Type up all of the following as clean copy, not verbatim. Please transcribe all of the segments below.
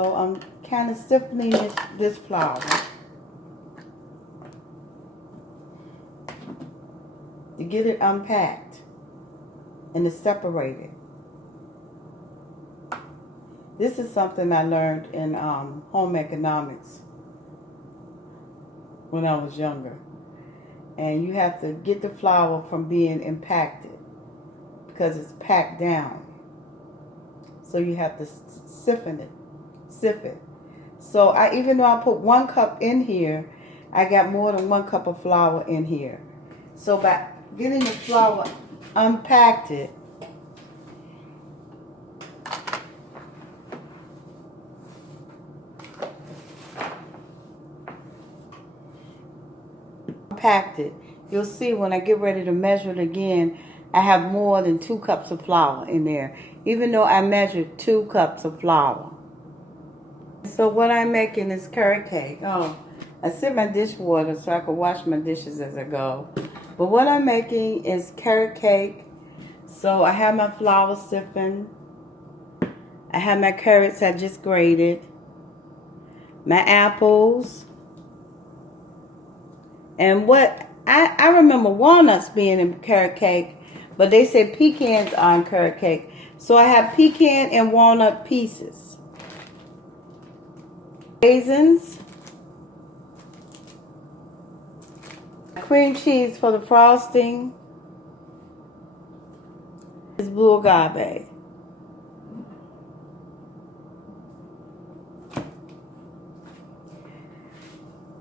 So I'm kind of stiffening this flour to get it unpacked and to separate it. This is something I learned in home economics when I was younger. And you have to get the flour from being impacted because it's packed down. So you have to sift it. So even though I put 1 cup in here, I got more than 1 cup of flour in here. So by getting the flour unpacked, you'll see when I get ready to measure it again, I have more than 2 cups of flour in there, even though I measured 2 cups of flour. So what I'm making is carrot cake. Oh, I set my dishwater so I can wash my dishes as I go. But what I'm making is carrot cake. So I have my flour siphoned. I have my carrots I just grated. My apples. And what I remember walnuts being in carrot cake, but they say pecans are in carrot cake. So I have pecan and walnut pieces. Raisins. Cream cheese for the frosting. This blue agave.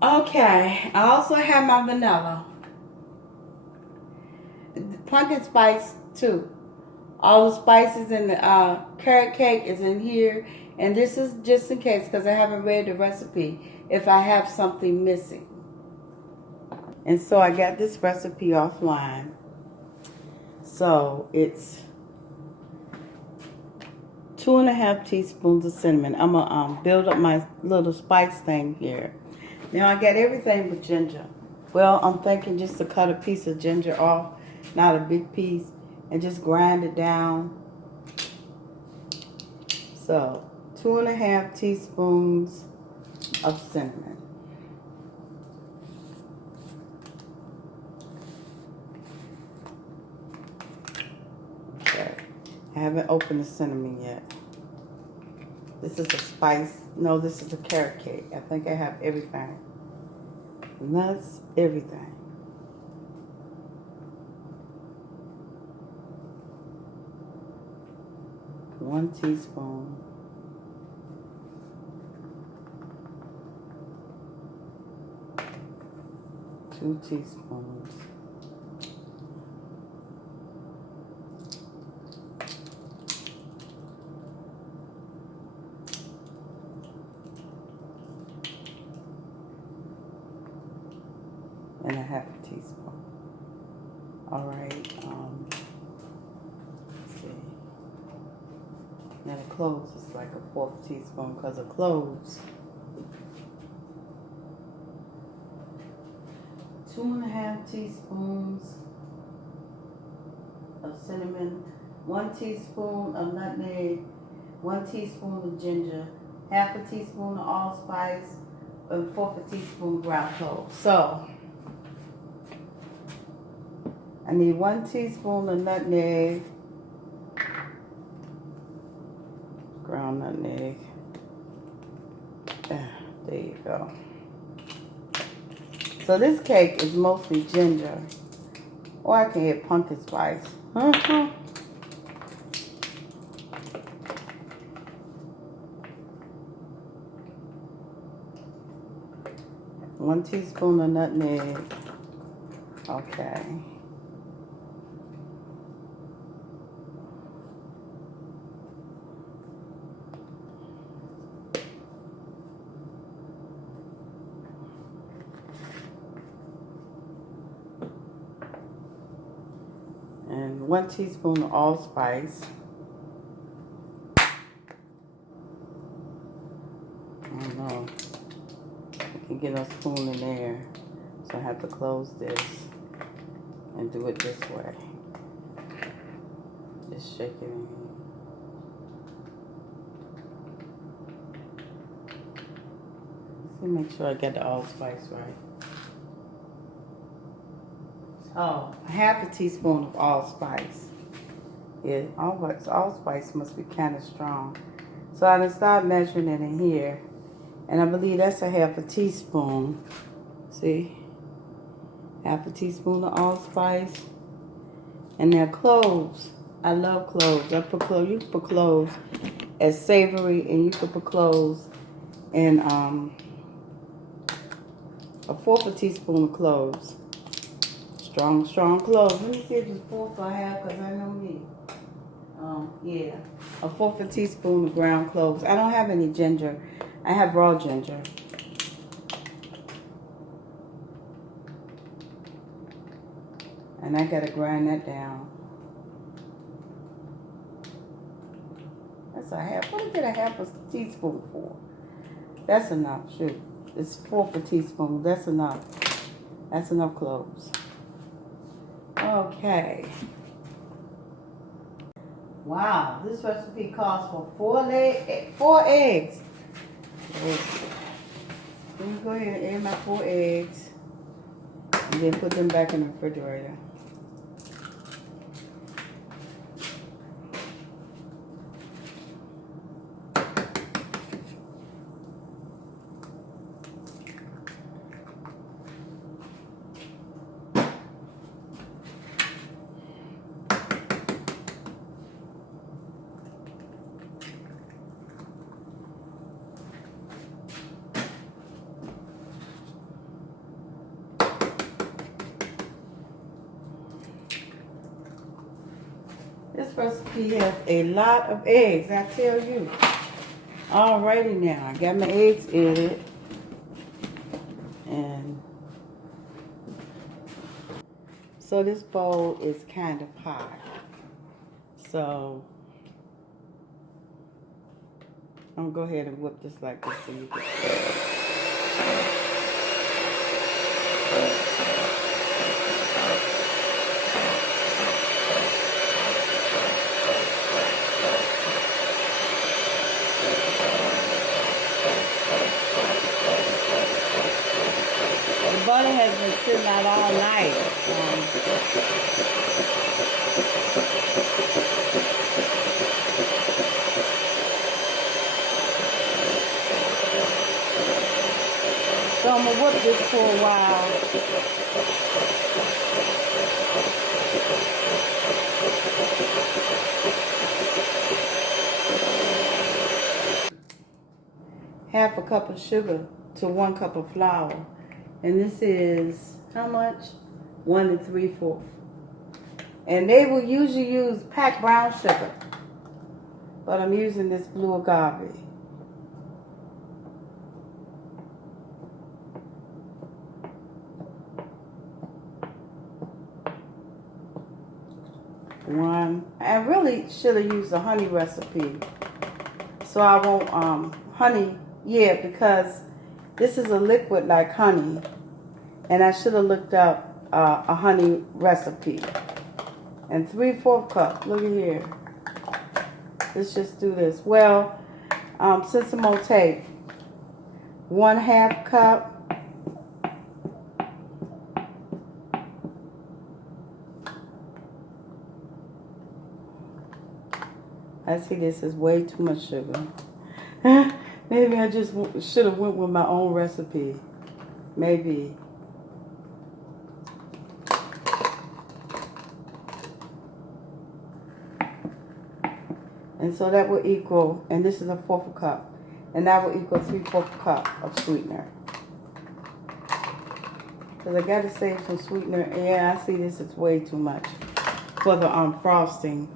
Okay, I also have my vanilla. Pumpkin spice too. All the spices in the carrot cake is in here. And this is just in case because I haven't read the recipe if I have something missing. And so I got this recipe offline. So it's 2½ teaspoons of cinnamon. I'm going to build up my little spice thing here. Now I got everything but ginger. Well, I'm thinking just to cut a piece of ginger off, not a big piece, and just grind it down. So 2½ teaspoons of cinnamon. Okay, I haven't opened the cinnamon yet. This is a spice. No, this is a carrot cake. I think I have everything. Nuts, everything. One teaspoon. Two teaspoons. And a ½ teaspoon. All right. Let's see. Now the cloves is like a 1/4 teaspoon because of cloves. 2½ teaspoons of cinnamon, 1 teaspoon of nutmeg, 1 teaspoon of ginger, ½ teaspoon of allspice, and 1/4 teaspoon ground cloves. So I need 1 teaspoon of nutmeg, ground nutmeg. There you go. So this cake is mostly ginger, or I can get pumpkin spice. 1 teaspoon of nutmeg. Okay. And 1 teaspoon of allspice. I don't know. I can get a spoon in there. So I have to close this and do it this way. Just shake it in. Let me make sure I get the allspice right. Oh, half a teaspoon of allspice. Yeah, allspice must be kind of strong. So I done start measuring it in here. And I believe that's a half a teaspoon. See? Half a teaspoon of allspice. And now cloves. I love cloves. I put cloves. You can put cloves as savory, and you can put cloves in a fourth a teaspoon of cloves. Strong, strong cloves. Let me see if it's fourth I have, because I know me. Yeah. A fourth a teaspoon of ground cloves. I don't have any ginger. I have raw ginger. And I gotta grind that down. That's a half. What did I get a half a teaspoon for? That's enough. Shoot. It's fourth a teaspoon. That's enough. That's enough cloves. Okay. Wow, this recipe calls for four eggs. Let me go ahead and add my 4 eggs. And then put them back in the refrigerator. This recipe has a lot of eggs, I tell you. Alrighty now, I got my eggs in it. And so this bowl is kind of hot. So I'm gonna go ahead and whip this like this so you can see. The butter has been sitting out all night. So I'm gonna whip this for a while. Half a cup of sugar to 1 cup of flour. And this is, how much? 1 3/4. And they will usually use packed brown sugar. But I'm using this blue agave. I really should have used a honey recipe. So I won't, honey, yeah, because this is a liquid like honey. And I should have looked up a honey recipe. And 3/4 cup, look at here. Let's just do this. Well, since I'm gonna take 1/2 cup. I see this is way too much sugar. Maybe I just should have went with my own recipe. Maybe. And so that will equal, and this is a 1/4 cup, and that will equal 3/4 cup of sweetener. Because I got to save some sweetener. Yeah, I see this is way too much for the frosting.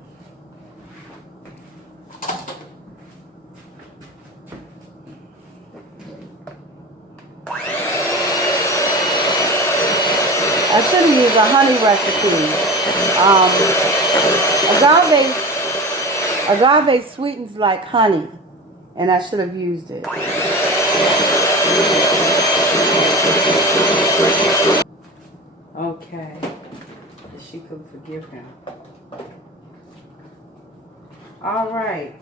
I should have used a honey recipe. Agave sweetens like honey, and I should have used it. Okay, she could forgive him. All right.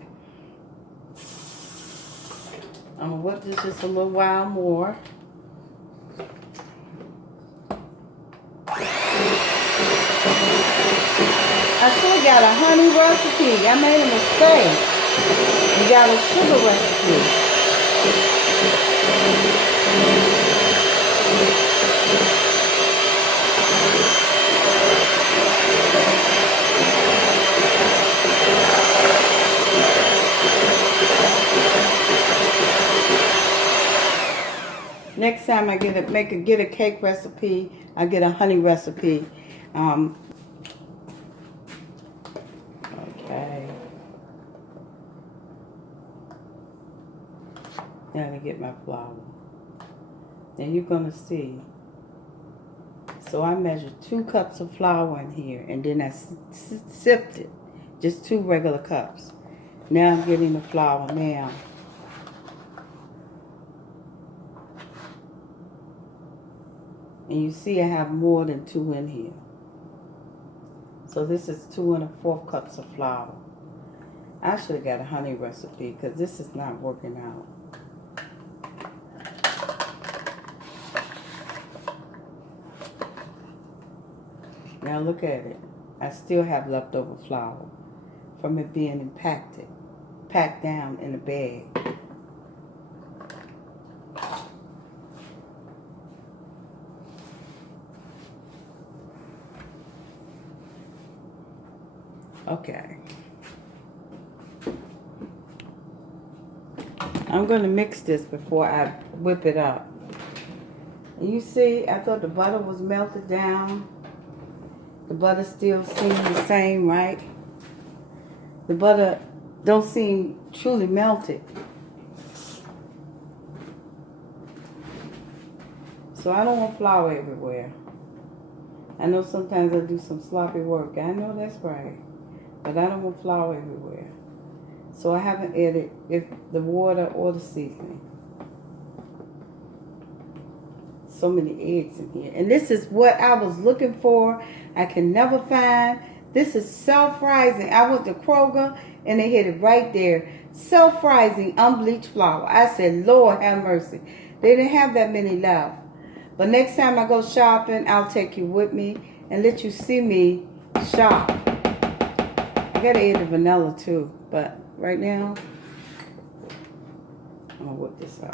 I'm gonna whip this just a little while more. I should have got a honey recipe. I made a mistake. You got a sugar recipe. Next time I get a cake recipe, I get a honey recipe. Okay. Now to get my flour. Then you're gonna see. So I measured 2 cups of flour in here, and then I sifted just 2 regular cups. Now I'm getting the flour now. And you see I have more than 2 in here. So this is 2 1/4 cups of flour. I should have got a honey recipe because this is not working out. Now look at it. I still have leftover flour from it being packed down in a bag. Okay. I'm going to mix this before I whip it up. And you see, I thought the butter was melted down. The butter still seems the same, right? The butter don't seem truly melted. So I don't want flour everywhere. I know sometimes I do some sloppy work. I know that's right. But I don't want flour everywhere. So I haven't added the water or the seasoning. So many eggs in here. And this is what I was looking for. I can never find. This is self-rising. I went to Kroger and they had it right there. Self-rising unbleached flour. I said, Lord have mercy. They didn't have that many left. But next time I go shopping, I'll take you with me and let you see me shop. I gotta add the vanilla too. But right now, I'm gonna whip this up.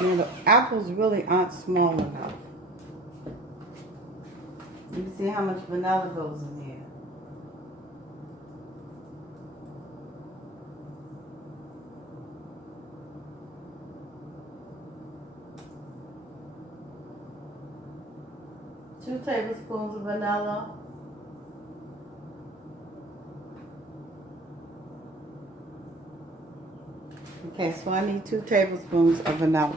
Now the apples really aren't small enough. You can see how much vanilla goes in here. Two tablespoons of vanilla. Okay, so I need 2 tablespoons of vanilla.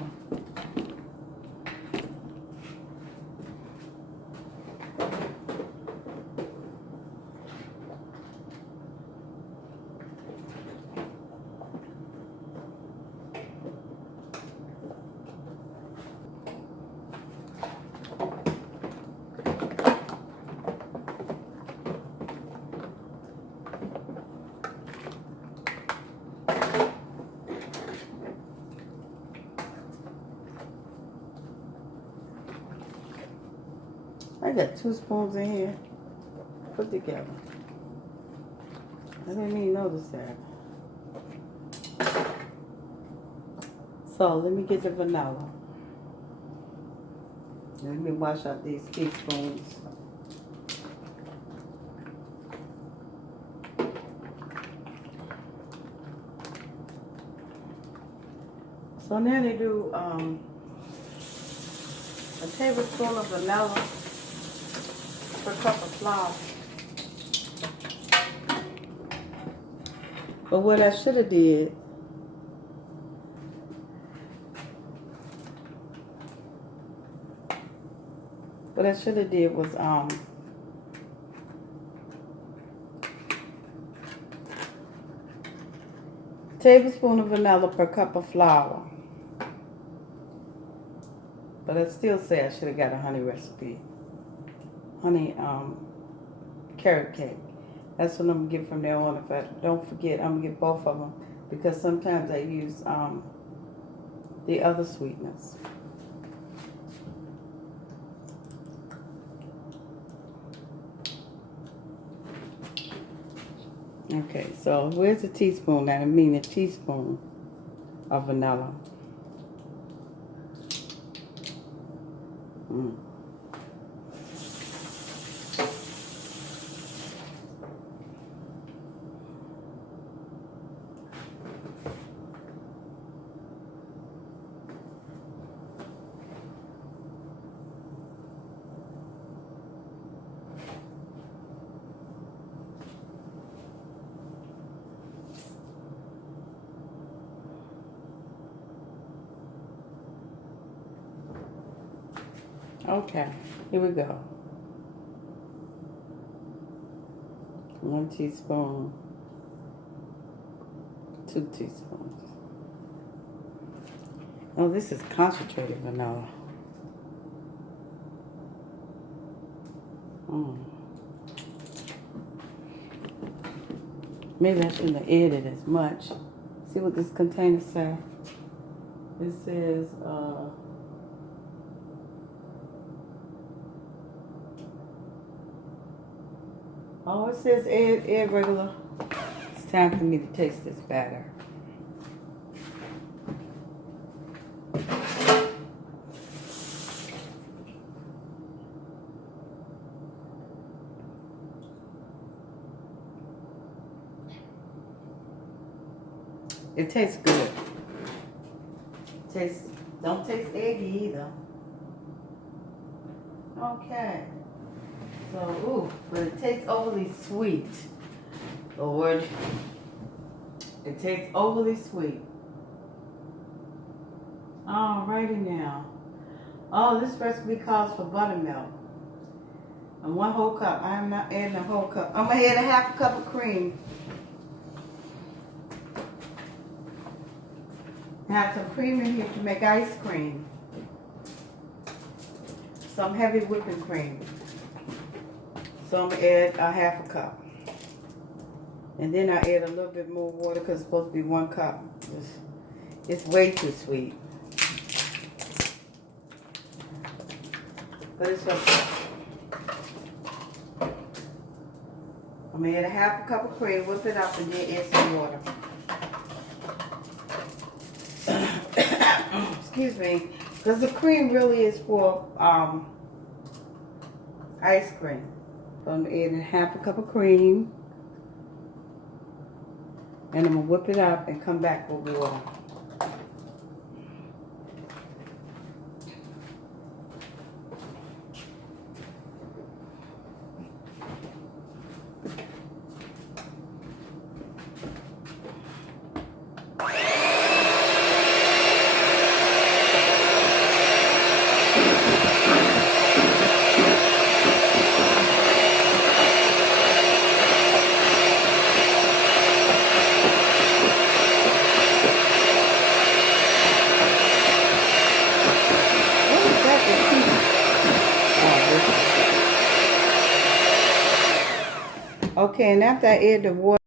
I got 2 spoons in here put together. I didn't even notice that. So let me get the vanilla. Let me wash out these teaspoons. So now they do a tablespoon of vanilla per cup of flour. But what I should have did, was tablespoon of vanilla per cup of flour. But I still say I should have got a honey recipe. Honey carrot cake. That's what I'm going to get from there on. If I don't forget, I'm going to get both of them. Because sometimes I use the other sweeteners. Okay, so where's the teaspoon? I mean a teaspoon of vanilla. Okay, here we go. 1 teaspoon, 2 teaspoons. Oh, this is concentrated vanilla. Maybe I shouldn't have added as much. See what this container says? It says, oh, it says add regular. It's time for me to taste this batter. It tastes good. Don't taste eggy either. Okay. So, ooh, but it tastes overly sweet. Lord. It tastes overly sweet. Alrighty now. Oh, this recipe calls for buttermilk. And 1 whole cup. I am not adding a whole cup. I'm going to add a half a cup of cream. I have some cream in here to make ice cream. Some heavy whipping cream. So I'm going to add a half a cup. And then I add a little bit more water because it's supposed to be 1 cup. It's way too sweet. But it's okay. I'm going to add a half a cup of cream, whip it up, and then add some water. Excuse me. Because the cream really is for ice cream. So I'm adding half a cup of cream. And I'm going to whip it up and come back with water. Okay, and after I add the water,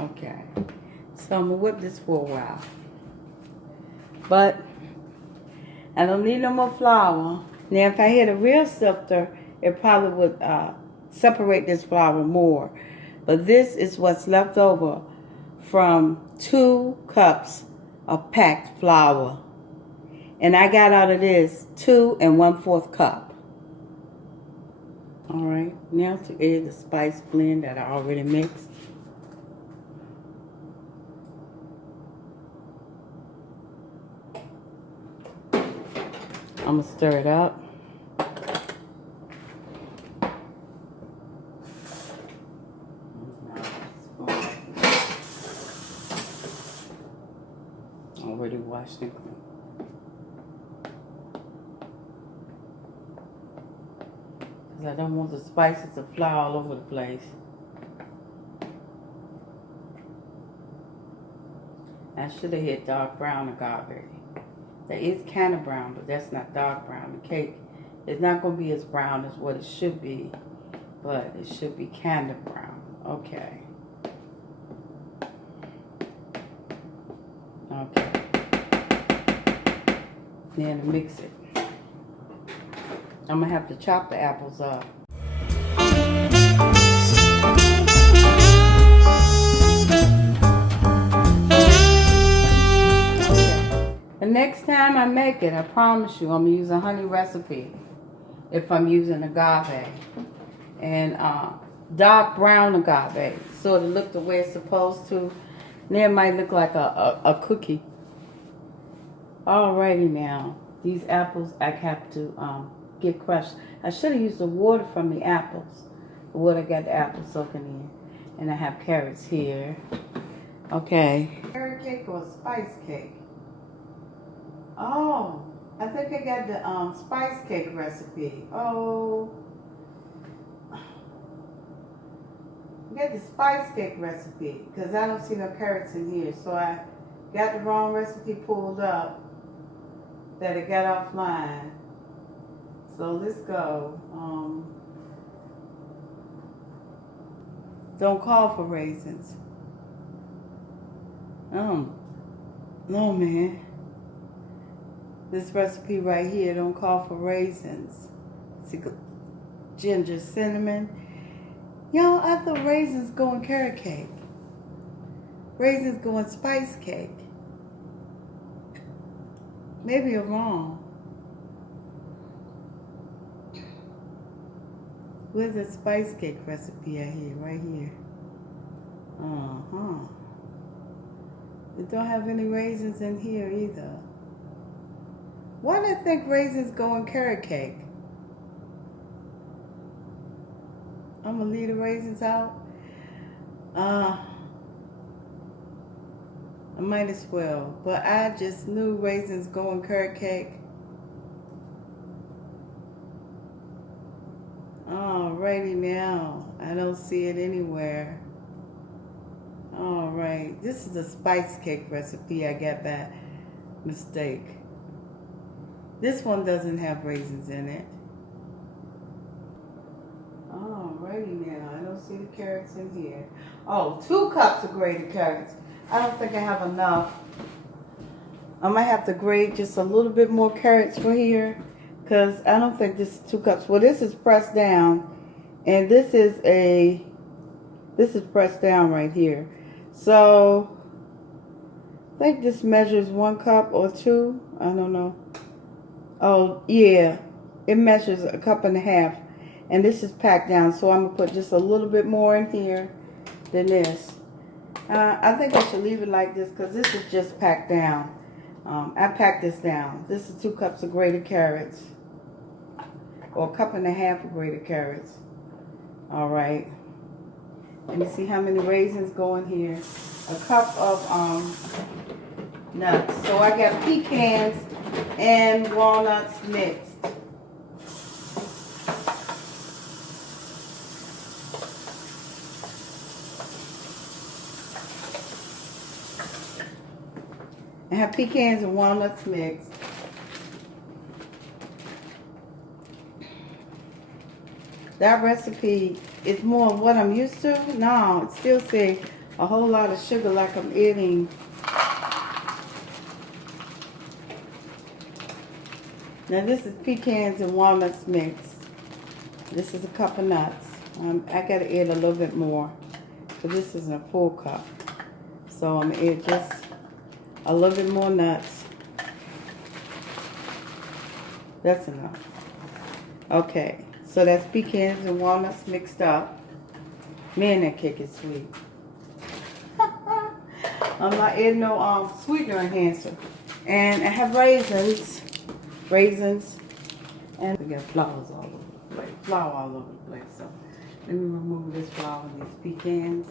okay, so I'm gonna whip this for a while. But I don't need no more flour. Now, if I had a real sifter, it probably would separate this flour more. But this is what's left over from 2 cups of packed flour. And I got out of this 2 1/4 cup. Alright, now to add the spice blend that I already mixed. I'm going to stir it up. Already washed and clean. Because I don't want the spices to fly all over the place. I should have hit dark brown agave. That is kind of brown, but that's not dark brown. The cake is not going to be as brown as what it should be, but it should be kind of brown. Okay. Okay. Then to mix it. I'm going to have to chop the apples up. The next time I make it, I promise you, I'm going to use a honey recipe if I'm using agave. And dark brown agave, so it'll look the way it's supposed to. And it might look like a cookie. Alrighty now, these apples I have to get crushed. I should have used the water from the apples. The water got the apples soaking in. And I have carrots here. Okay. Carrot cake or spice cake? Oh, I think I got the spice cake recipe. Oh, I got the spice cake recipe because I don't see no carrots in here. So I got the wrong recipe pulled up that it got offline. So let's go. Don't call for raisins. No, man. This recipe right here don't call for raisins. See, ginger, cinnamon. Y'all, I thought raisins go in carrot cake. Raisins go in spice cake. Maybe I'm wrong. Where's the spice cake recipe at here? Right here. It don't have any raisins in here either. Why do I think raisins go in carrot cake? I'm gonna leave the raisins out. I might as well, but I just knew raisins go in carrot cake. Alrighty now, I don't see it anywhere. Alright, this is a spice cake recipe I got by mistake. This one doesn't have raisins in it. Alrighty now, I don't see the carrots in here. Oh, 2 cups of grated carrots. I don't think I have enough. I might have to grate just a little bit more carrots for here, because I don't think this is 2 cups. Well, this is pressed down, and this is pressed down right here. So I think this measures 1 cup or 2. I don't know. Oh, yeah. It measures 1.5 cups. And this is packed down. So I'm going to put just a little bit more in here than this. I think I should leave it like this because this is just packed down. I packed this down. This is 2 cups of grated carrots. Or 1.5 cups of grated carrots. Alright. Let me see how many raisins go in here. 1 cup of nuts. So I got pecans and walnuts mixed. I have pecans and walnuts mixed. That recipe is more of what I'm used to. No, it still says a whole lot of sugar like I'm eating. Now this is pecans and walnuts mixed. This is 1 cup of nuts. I gotta add a little bit more, but this isn't a full cup. So I'm gonna add just A little bit more nuts. That's enough. Okay, so that's pecans and walnuts mixed up. Man, that cake is sweet. I'm not adding no sweetener enhancer. And I have raisins. And we got flowers all over the place. Flour all over the place. So let me remove this flour and these pecans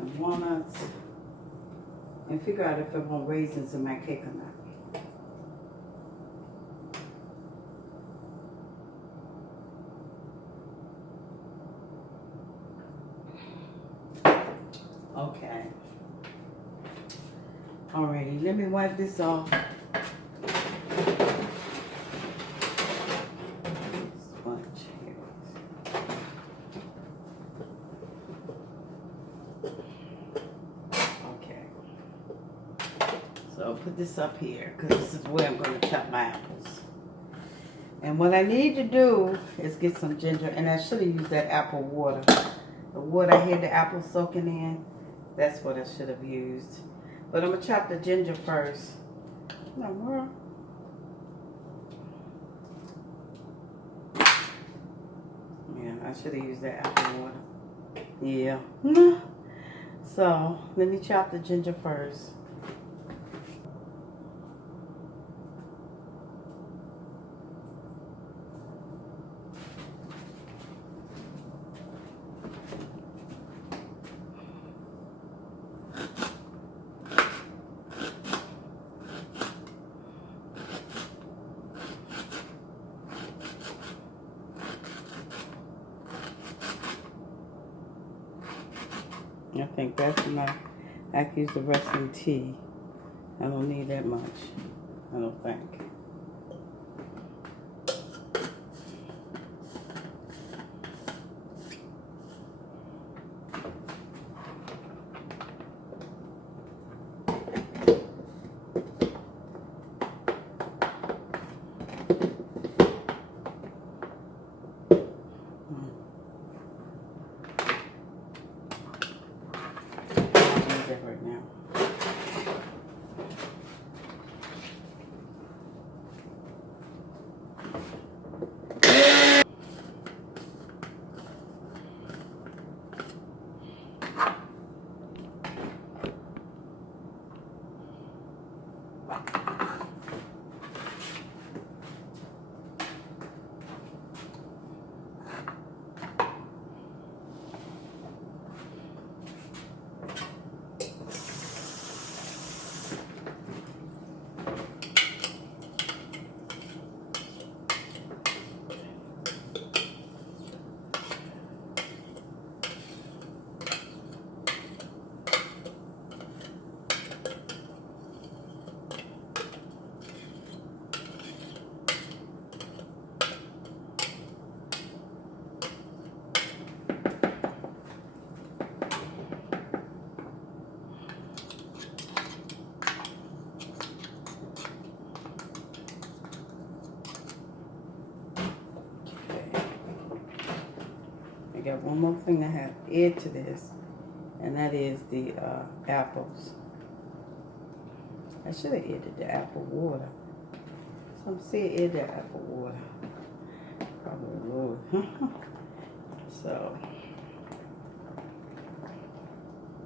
and walnuts. And figure out if I want raisins in my cake or not. Okay. Alrighty, let me wipe this off. Sponge here. Okay. So I'll put this up here because this is where I'm going to chop my apples. And what I need to do is get some ginger, and I should have used that apple water. The water I had the apple soaking in, that's what I should have used. But I'm going to chop the ginger first. Yeah, I should have used that apple water. Yeah. So, let me chop the ginger first. I think that's enough. I can use the rest in tea. I don't need that much. I don't think. Right now. I got one more thing I have to add to this, and that is the apples. I should have added the apple water. Some say add the apple water. Probably would. So,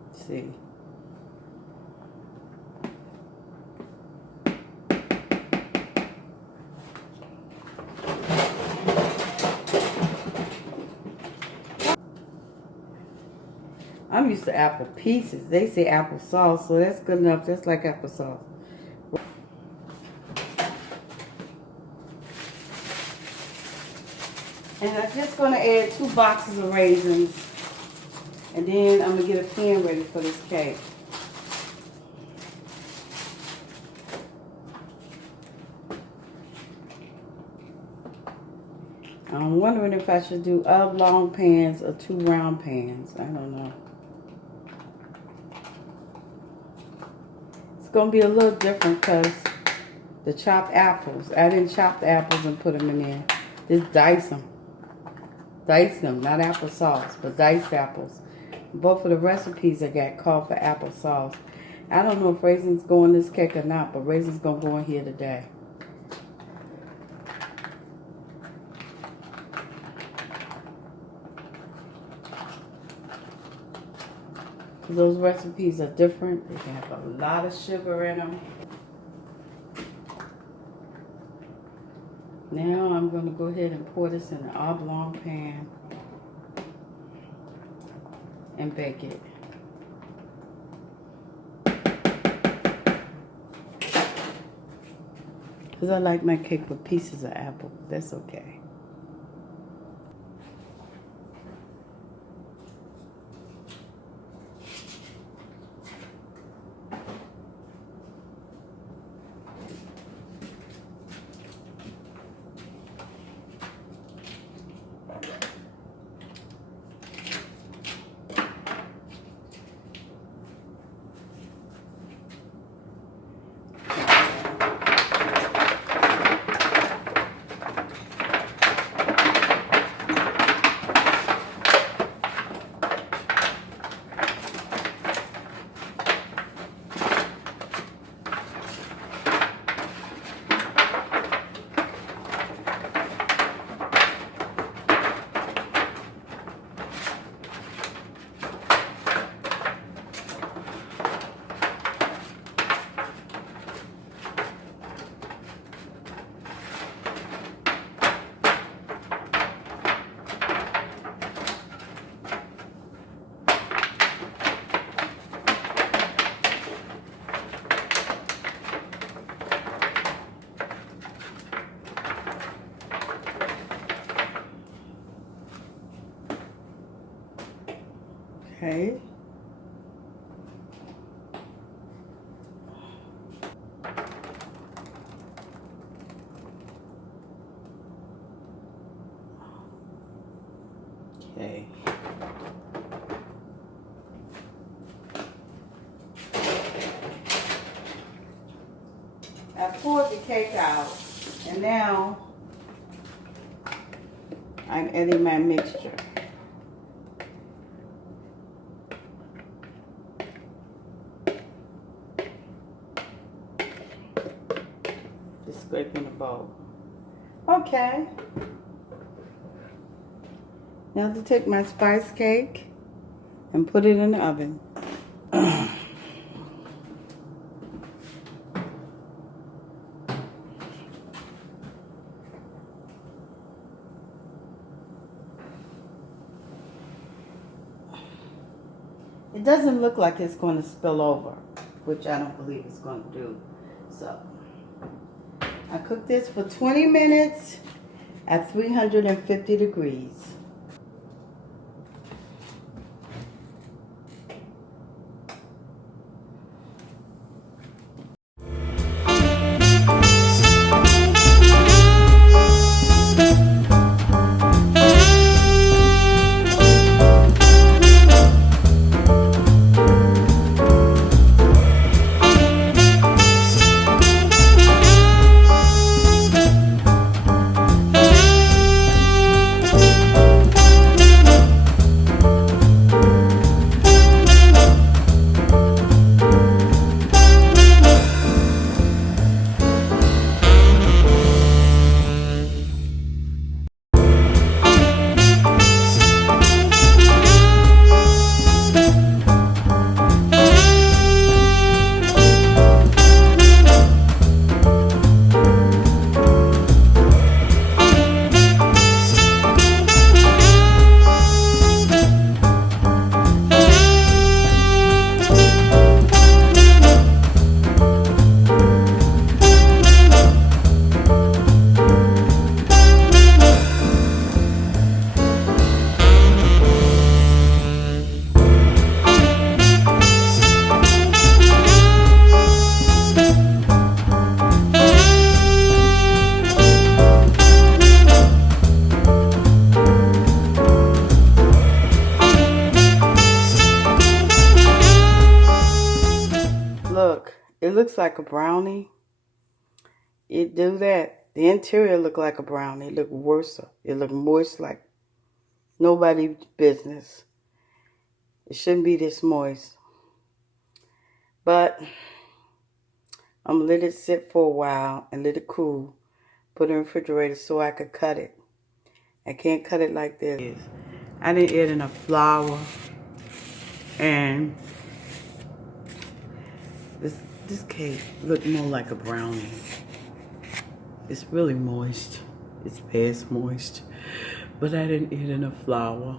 let's see. I'm used to apple pieces. They say apple sauce, so that's good enough. That's like applesauce. And I'm just going to add 2 boxes of raisins. And then I'm going to get a pan ready for this cake. I'm wondering if I should do oblong pans or 2 round pans. I don't know. It's going to be a little different because the chopped apples, I didn't chop the apples and put them in there. Just dice them. Dice them, not applesauce, but diced apples. Both of the recipes I got call for applesauce. I don't know if raisins go in this cake or not, but raisins gonna go in here today. Those recipes are different. They can have a lot of sugar in them. Now I'm going to go ahead and pour this in an oblong pan and bake it. Because I like my cake with pieces of apple. That's okay. Okay. Okay. I poured the cake out, and now I'm adding my mixture. Just scraping the bowl. Okay. Now to take my spice cake and put it in the oven. It doesn't look like it's going to spill over, which I don't believe it's going to do. So, I cooked this for 20 minutes at 350 degrees. Look, it looks like a brownie. It do that. The interior look like a brownie. It look worse. It look moist like nobody's business. It shouldn't be this moist. But I'm gonna let it sit for a while and let it cool. Put it in the refrigerator so I could cut it. I can't cut it like this. I didn't add enough flour, and this cake looked more like a brownie. It's really moist. It's past moist, but I didn't add enough flour.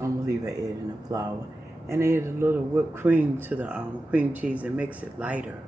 I'm gonna leave it add enough flour, and add a little whipped cream to the cream cheese and makes it lighter.